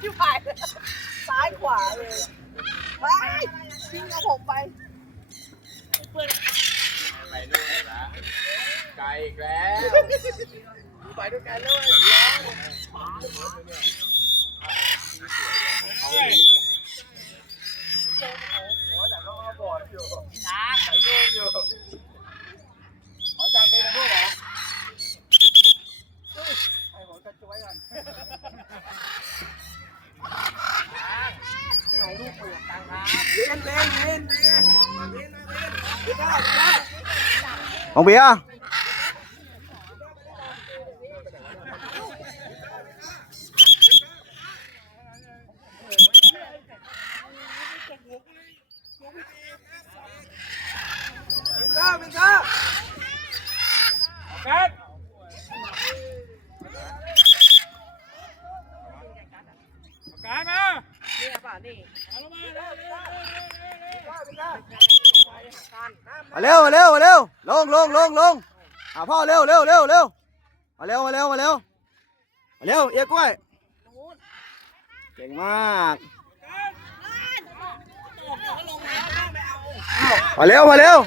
ชิบหายเลยซ้ายขวาเลยไปทิ้งเอาผมไปไปนู่นละไกลอีกแล้วไปด้วยกันเลยโอ้แต่ก็มาบอดอยู่ไปนู่นอยู่ขอจานเป็นด้วยเหรอให้ผมจะช่วยก่อนถ่ายรูปเปิด ตังครับเล่นเล่ นี่ป่ะนี่เอามาเร็วเร็วเร็วเร็วเร็วเร็วข้าเป็นข้ามาเร็วมาเร็วมาเร็วลงลงลงลงหาพ่อเร็วเร็วเร็วเร็วมาเร็วมาเร็วมาเร็วมาเร็วเอียกล้วยเก่งมากมาเร็วมาเร็ว